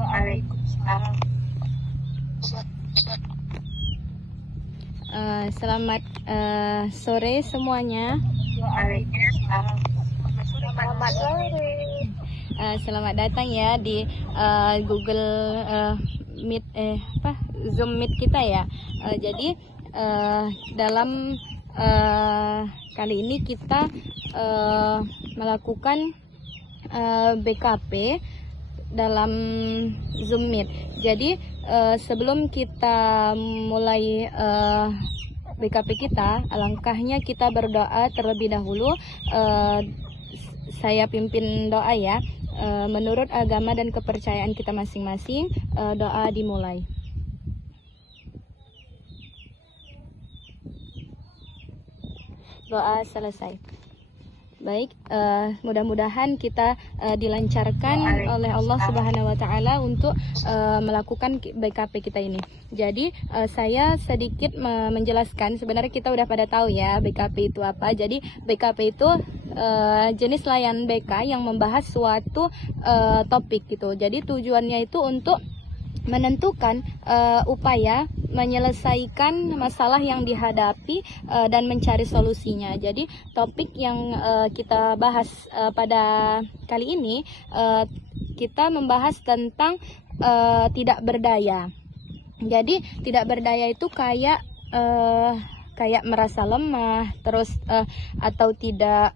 Waalaikumsalam. Selamat sore semuanya. Waalaikumsalam. Selamat sore. Selamat datang ya di Google Meet Zoom Meet kita ya. Jadi dalam kali ini kita melakukan BKP dalam Zoom Meet. Jadi sebelum kita mulai BKP kita, alangkahnya kita berdoa terlebih dahulu. Saya pimpin doa ya. Menurut agama dan kepercayaan kita masing-masing, doa dimulai. Doa selesai. Baik, mudah-mudahan kita dilancarkan oleh Allah Subhanahu wa Ta'ala untuk melakukan BKP kita ini. Jadi saya sedikit menjelaskan. Sebenarnya kita udah pada tahu ya BKP itu apa. Jadi BKP itu jenis layanan BK yang membahas suatu topik gitu. Jadi tujuannya itu untuk menentukan upaya menyelesaikan masalah yang dihadapi dan mencari solusinya. Jadi topik yang kita bahas pada kali ini, kita membahas tentang tidak berdaya. Jadi tidak berdaya itu kayak merasa lemah, terus atau tidak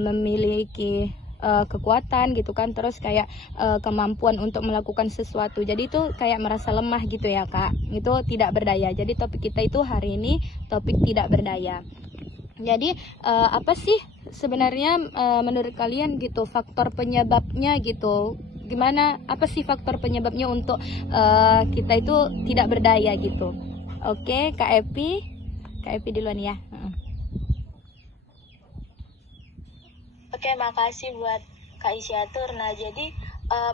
memiliki kekuatan gitu kan, terus kayak kemampuan untuk melakukan sesuatu. Jadi itu kayak merasa lemah gitu ya Kak, itu tidak berdaya. Jadi topik kita itu hari ini topik tidak berdaya. Jadi apa sih sebenarnya menurut kalian gitu faktor penyebabnya gitu, gimana, apa sih faktor penyebabnya untuk kita itu tidak berdaya gitu? Oke, Kak Epi duluan ya. Oke, makasih buat Kak Isyatur. Nah, jadi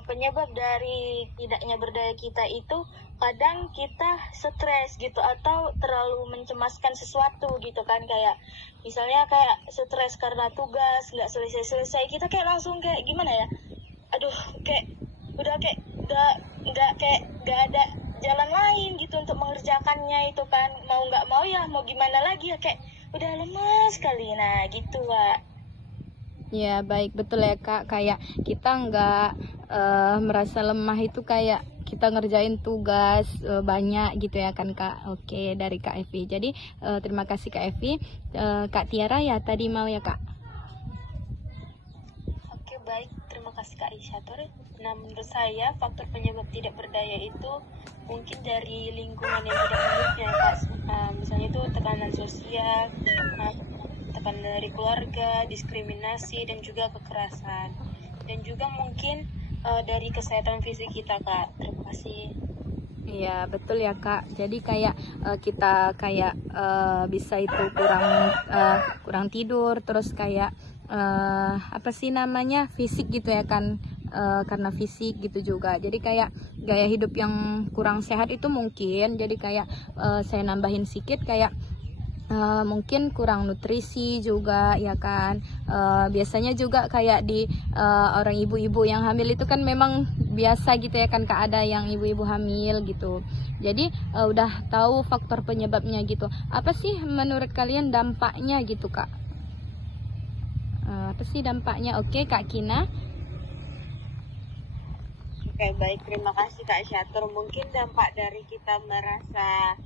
penyebab dari tidaknya berdaya kita itu kadang kita stres gitu atau terlalu mencemaskan sesuatu gitu kan, kayak misalnya kayak stres karena tugas nggak selesai-selesai, kita kayak langsung kayak gimana ya, aduh kayak udah kayak nggak ada jalan lain gitu untuk mengerjakannya itu kan, mau nggak mau ya mau gimana lagi ya, kayak udah lemas sekali. Nah gitu Kak. Ya baik, betul ya Kak, kayak kita nggak merasa lemah itu kayak kita ngerjain tugas banyak gitu ya kan Kak. Oke, dari Kak Evi. Jadi terima kasih Kak Evi. Kak Tiara ya tadi mau ya Kak. Oke, baik, terima kasih Kak Isyatur. Nah, menurut saya faktor penyebab tidak berdaya itu mungkin dari lingkungan yang tidak mendukung Kak. Misalnya itu tekanan sosial, tekanan dari keluarga, diskriminasi, dan juga kekerasan. Dan juga mungkin dari kesehatan fisik kita Kak. Terima kasih. Iya betul ya Kak. Jadi kayak kita kayak bisa itu kurang tidur, terus kayak apa sih namanya, fisik gitu ya kan, karena fisik gitu juga. Jadi kayak gaya hidup yang kurang sehat itu mungkin. Jadi kayak saya nambahin sedikit kayak mungkin kurang nutrisi juga ya kan. Biasanya juga kayak di orang ibu-ibu yang hamil itu kan memang biasa gitu ya kan Kak, ada yang ibu-ibu hamil gitu. Jadi udah tahu faktor penyebabnya gitu. Apa sih menurut kalian dampaknya gitu Kak? Apa sih dampaknya? Oke Kak Kina. Oke, baik, terima kasih Kak Syatur. Mungkin dampak dari kita merasa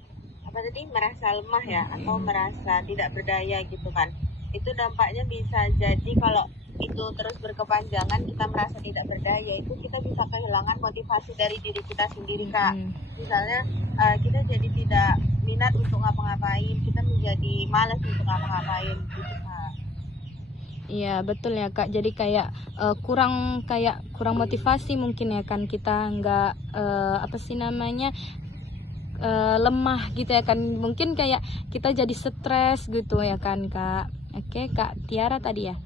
lemah ya, atau merasa tidak berdaya gitu kan, itu dampaknya bisa jadi kalau itu terus berkepanjangan, kita merasa tidak berdaya, itu kita bisa kehilangan motivasi dari diri kita sendiri Kak. Misalnya kita jadi tidak minat untuk ngapa-ngapain, kita menjadi malas untuk ngapa-ngapain gitu Kak. Iya betul ya Kak. Jadi kayak kurang motivasi mungkin ya kan, kita nggak apa sih namanya, lemah gitu ya kan, mungkin kayak kita jadi stres gitu ya kan Kak. Oke Kak Tiara tadi ya.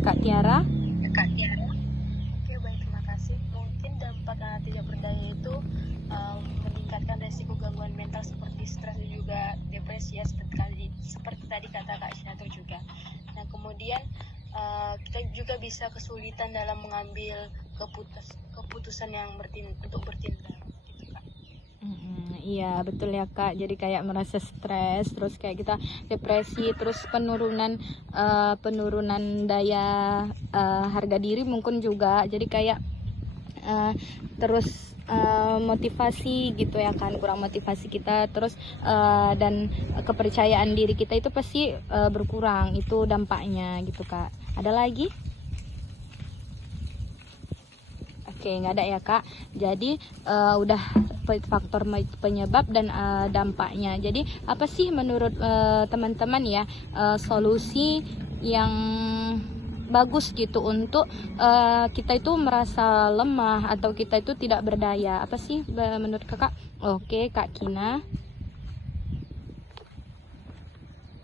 Kak Tiara. Oke, baik, terima kasih. Mungkin dampak tidak berdaya itu meningkatkan resiko gangguan mental seperti stres dan juga depresi ya, seperti tadi kata Kak Isyatur juga. Nah, kemudian kita juga bisa kesulitan dalam mengambil keputusan yang untuk bertindak gitu Kak. Iya betul ya Kak, jadi kayak merasa stres, terus kayak kita depresi, terus penurunan daya harga diri mungkin juga, jadi kayak terus motivasi gitu ya kan, kurang motivasi kita, terus dan kepercayaan diri kita itu pasti berkurang, itu dampaknya gitu Kak. Ada lagi? Oke, nggak ada ya Kak. Jadi udah faktor penyebab dan dampaknya. Jadi apa sih menurut teman-teman ya solusi yang bagus gitu untuk kita itu merasa lemah atau kita itu tidak berdaya? Apa sih menurut Kakak? Oke, Kak Kina.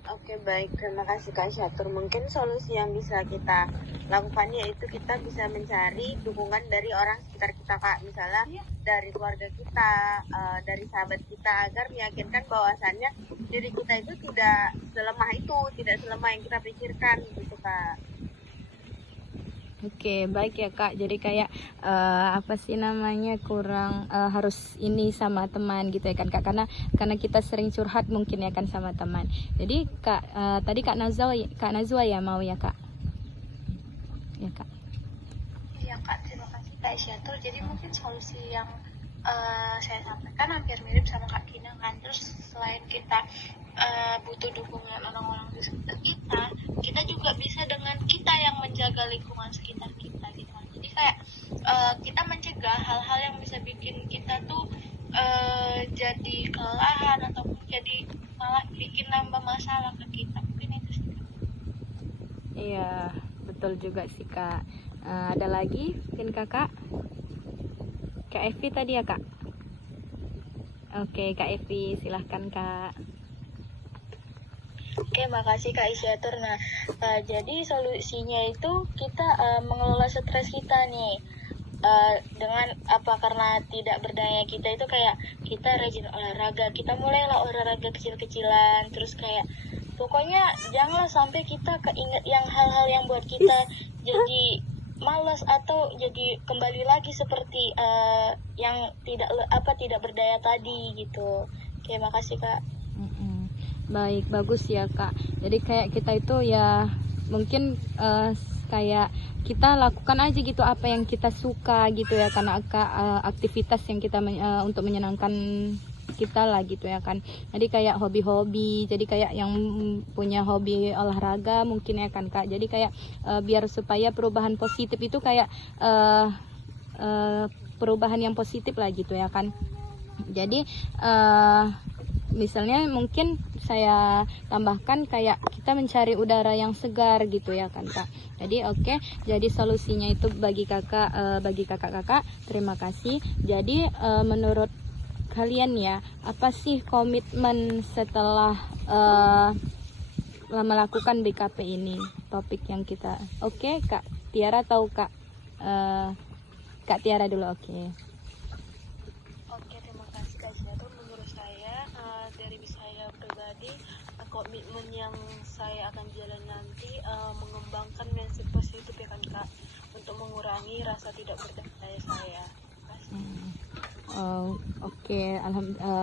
Oke, baik, terima kasih Kak Syatur. Mungkin solusi yang bisa kita lakukan yaitu kita bisa mencari dukungan dari orang sekitar kita Kak, misalnya dari keluarga kita, dari sahabat kita, agar meyakinkan bahwasannya diri kita itu tidak selemah yang kita pikirkan gitu Kak. Oke, baik ya Kak. Jadi kayak apa sih namanya, kurang harus ini sama teman gitu ya kan Kak, karena kita sering curhat mungkin ya kan sama teman. Jadi Kak, tadi Kak Nazwa ya mau ya Kak? Ya Kak. Iya Kak, terima kasih Kak Isyatul. Jadi mungkin solusi yang saya sampaikan hampir mirip sama Kak Kina kan. Terus selain kita butuh dukungan orang-orang di sekitar kita juga bisa dengan kita yang menjaga lingkungan sekitar kita gitu. Jadi kayak kita mencegah hal-hal yang bisa bikin kita tuh jadi kelelahan ataupun jadi malah bikin nambah masalah ke kita. Mungkin itu sih. Iya, betul juga sih Kak. Ada lagi mungkin Kakak? Kak Evi tadi ya Kak? Oke, Kak Evi silahkan Kak. Oke, makasih Kak Isyatur. Nah, jadi solusinya itu kita mengelola stres kita nih. Dengan karena tidak berdaya kita itu kayak kita rajin olahraga, kita mulailah olahraga kecil-kecilan, terus kayak pokoknya janganlah sampai kita keinget yang hal-hal yang buat kita jadi malas atau jadi kembali lagi seperti yang tidak berdaya tadi gitu. Oke, makasih Kak. Baik, bagus ya Kak. Jadi kayak kita itu ya mungkin kayak kita lakukan aja gitu apa yang kita suka gitu ya, karena aktivitas yang kita untuk menyenangkan kita lah gitu ya kan. Jadi kayak hobi-hobi, jadi kayak yang punya hobi olahraga mungkin ya kan Kak. Jadi kayak biar supaya perubahan positif itu kayak perubahan yang positif lah gitu ya kan. Jadi misalnya mungkin saya tambahkan kayak kita mencari udara yang segar gitu ya kan Kak. Jadi oke, jadi solusinya itu bagi kakak-kakak terima kasih. Jadi menurut kalian ya, apa sih komitmen setelah melakukan BKP ini, topik yang kita oke Kak Tiara tahu Kak Kak Tiara dulu. Oke, terima kasih Kak Syatur. Menurut saya dari saya pribadi, komitmen yang saya akan jalan nanti mengembangkan mindset positif ya kan Kak, untuk mengurangi rasa tidak berdaya saya. Oke.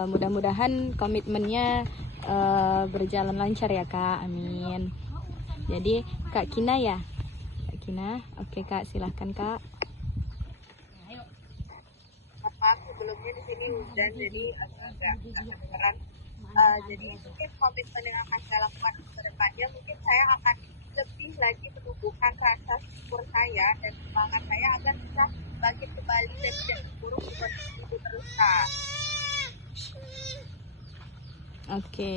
Mudah-mudahan komitmennya berjalan lancar ya Kak, amin. Jadi Kak Kina ya, Kak Kina. Oke Kak, silahkan Kak. Sebelumnya di sini hujan, jadi agak kedengeran. Jadi mungkin komitmen yang akan saya lakukan ke depannya, mungkin saya akan lebih lagi menumbuhkan rasa syukur saya dan semangat saya agar bisa bangkit kembali dan tidak terpuruk di kondisi itu terus Kak. Oke,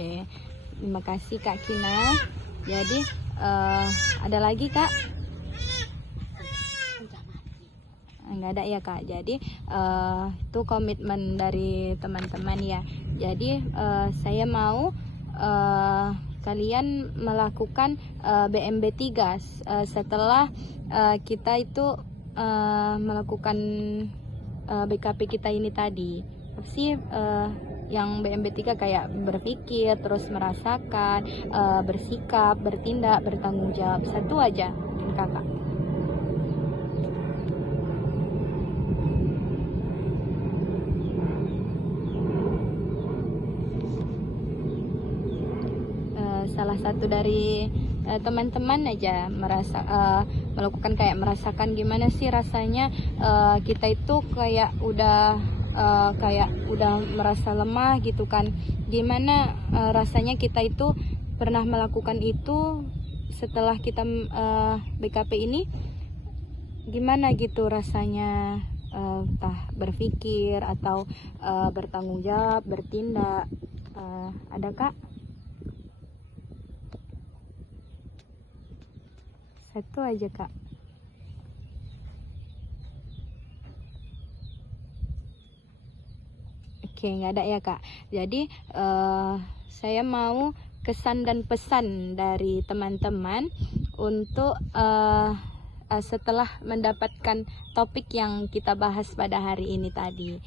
terima kasih Kak Kina. Jadi ada lagi Kak? Nggak ada ya Kak. Jadi itu komitmen dari teman-teman ya. Jadi saya mau kalian melakukan BMB 3 setelah kita itu melakukan BKP kita ini tadi. Apa sih yang BMB3 kayak berpikir, terus merasakan, bersikap, bertindak, bertanggung jawab. Satu aja mungkin kakak. Salah satu dari teman-teman aja melakukan kayak merasakan gimana sih rasanya kita itu kayak udah merasa lemah gitu kan. Gimana rasanya kita itu pernah melakukan itu setelah kita BKP ini, gimana gitu rasanya, entah berpikir atau bertanggung jawab, bertindak. Ada kak? Satu aja kak. Oke, nggak ada ya kak. Jadi saya mau kesan dan pesan dari teman-teman untuk setelah mendapatkan topik yang kita bahas pada hari ini tadi.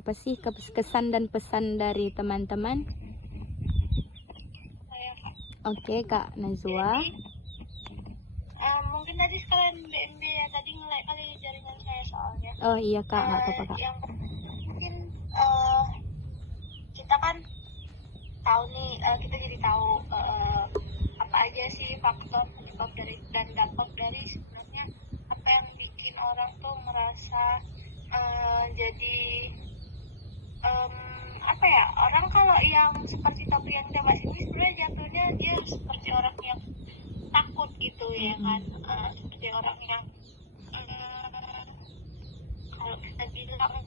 Apa sih kesan dan pesan dari teman-teman? Oke kak Najwa. Mungkin tadi sekalian BMB ya, tadi nge-like kali jaringan saya soalnya. Oh iya kak, nggak apa-apa kak. Yang mungkin kita kan tahu nih, kita jadi tahu apa aja sih faktor penyebab dari dan dampak dari sebenarnya apa yang bikin orang tuh merasa jadi apa ya, orang kalau yang seperti topik yang kita bahas ini sebenarnya jatuhnya dia seperti orang yang takut gitu ya kan, seperti orang yang kalau kita bilang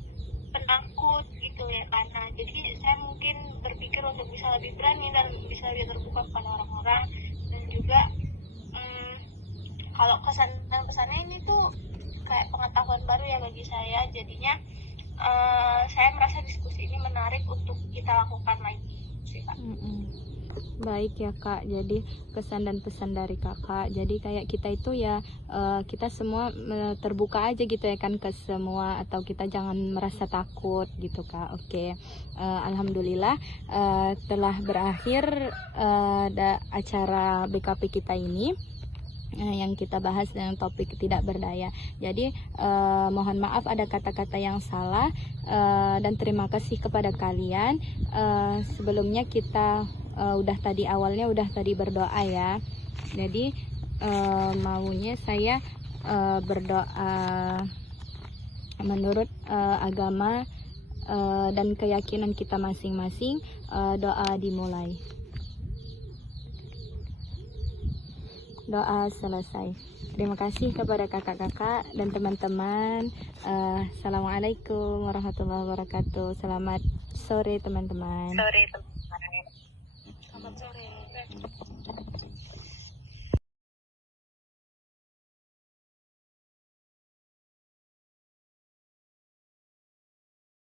penakut gitu ya kan. Nah, jadi saya mungkin berpikir untuk bisa lebih berani dan bisa lebih terbuka kepada orang-orang, dan juga kalau kesan dan pesannya ini tuh kayak pengetahuan baru ya bagi saya, jadinya saya merasa diskusi ini menarik untuk kita lakukan lagi sih Kak. Baik ya kak, jadi kesan dan pesan dari kakak, jadi kayak kita itu ya kita semua terbuka aja gitu ya kan ke semua, atau kita jangan merasa takut gitu kak. Oke. Alhamdulillah telah berakhir acara BKP kita ini yang kita bahas dengan topik tidak berdaya. Jadi mohon maaf ada kata-kata yang salah, dan terima kasih kepada kalian. Sebelumnya kita awalnya udah tadi berdoa ya. Jadi maunya saya berdoa menurut agama dan keyakinan kita masing-masing. Doa dimulai. Doa selesai. Terima kasih kepada kakak-kakak dan teman-teman. Assalamualaikum warahmatullahi wabarakatuh. Selamat sore teman-teman. Selamat sore.